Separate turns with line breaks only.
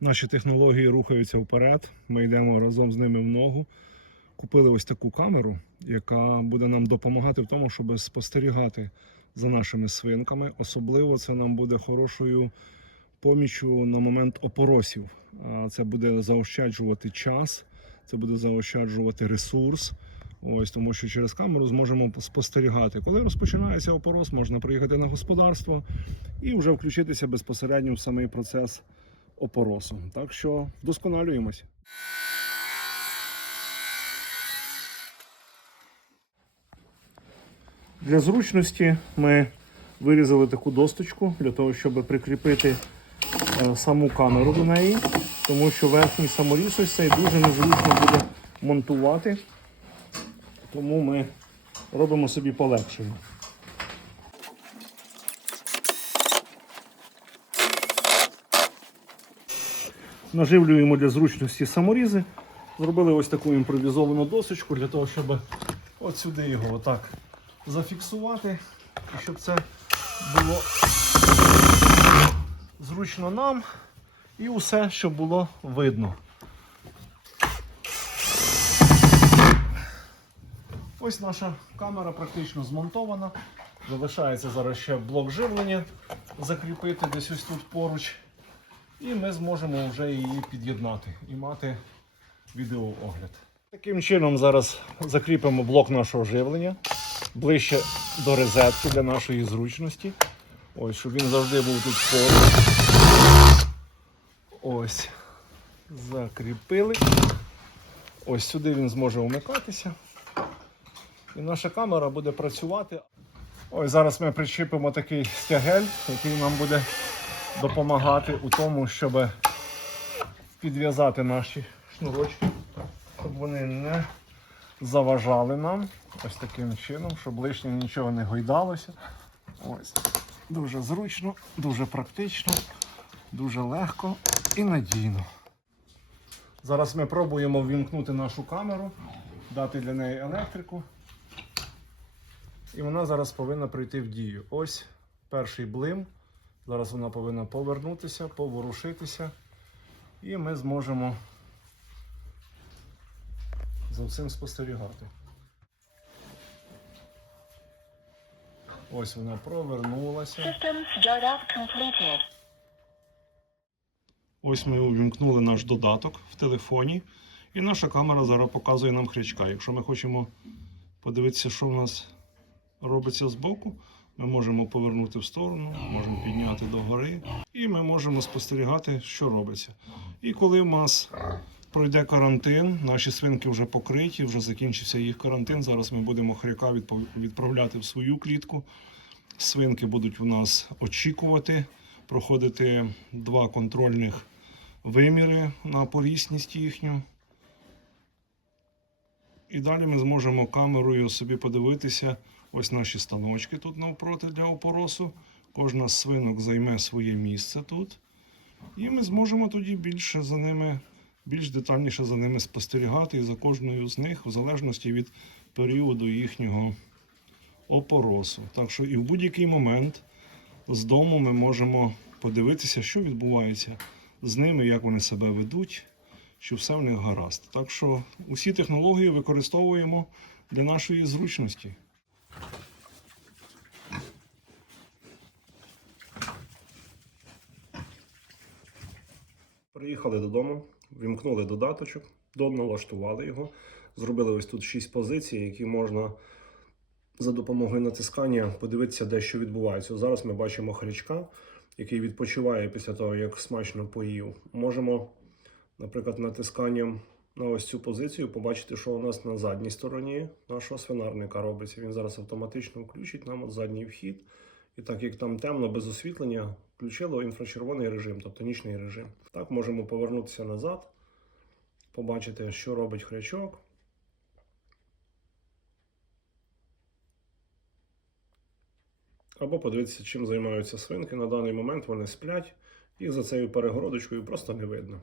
Наші технології рухаються вперед. Ми йдемо разом з ними в ногу. Купили ось таку камеру, яка буде нам допомагати в тому, щоб спостерігати за нашими свинками. Особливо це нам буде хорошою поміччю на момент опоросів. Це буде заощаджувати час, це буде заощаджувати ресурс. Ось тому, що через камеру зможемо спостерігати. Коли розпочинається опорос, можна приїхати на господарство і вже включитися безпосередньо в самий процес опоросу. Так що вдосконалюємось. Для зручності ми вирізали таку досточку для того, щоб прикріпити е, саму камеру до неї, тому що верхній саморіз ось цей дуже незручно буде монтувати. Тому ми робимо собі полегшення. Наживлюємо для зручності саморізи. Зробили ось таку імпровізовану досочку для того, щоб от сюди його отак зафіксувати, і щоб це було зручно нам і усе, щоб було видно. Ось наша камера практично змонтована. Залишається зараз ще блок живлення закріпити десь ось тут поруч. І ми зможемо вже її під'єднати і мати відеоогляд. Таким чином зараз закріпимо блок нашого живлення ближче до розетки для нашої зручності. Ось, щоб він завжди був тут поруч. Ось. Закріпили. Ось сюди він зможе вмикатися. І наша камера буде працювати. Ось зараз ми причепимо такий стягель, який нам буде допомагати у тому, щоб підв'язати наші шнурочки, щоб вони не заважали нам. Ось таким чином, щоб лишнє нічого не гойдалося. Ось. Дуже зручно, дуже практично, дуже легко і надійно. Зараз ми пробуємо ввімкнути нашу камеру, дати для неї електрику. І вона зараз повинна прийти в дію. Ось перший блим. Зараз вона повинна повернутися, поворушитися. І ми зможемо за цим спостерігати. Ось вона провернулася. Ось ми увімкнули наш додаток в телефоні. І наша камера зараз показує нам хрячка. Якщо ми хочемо подивитися, що в нас робиться збоку, ми можемо повернути в сторону, можемо підняти догори, і ми можемо спостерігати, що робиться. І коли в нас пройде карантин, наші свинки вже покриті, вже закінчився їх карантин. Зараз ми будемо хряка відправляти в свою клітку. Свинки будуть у нас очікувати, проходити два контрольних виміри на порісність їхню. І далі ми зможемо камерою собі подивитися ось наші станочки тут навпроти для опоросу. Кожна з свинок займе своє місце тут. І ми зможемо тоді більше за ними, більш детальніше за ними спостерігати і за кожною з них, в залежності від періоду їхнього опоросу. Так що і в будь-який момент з дому ми можемо подивитися, що відбувається з ними, як вони себе ведуть, що все в них гаразд. Так що усі технології використовуємо для нашої зручності. Приїхали додому, вімкнули додаточок, доналаштували його, зробили ось тут 6 позицій, які можна за допомогою натискання подивитися, де що відбувається. Зараз ми бачимо хрячка, який відпочиває після того, як смачно поїв. Можемо, наприклад, натисканням на ось цю позицію побачити, що у нас на задній стороні нашого свинарника робиться. Він зараз автоматично включить нам задній вхід. І так як там темно, без освітлення, включило інфрачервоний режим, тобто нічний режим. Так, можемо повернутися назад, побачити, що робить хрячок. Або подивитися, чим займаються свинки. На даний момент вони сплять, їх за цією перегородочкою просто не видно.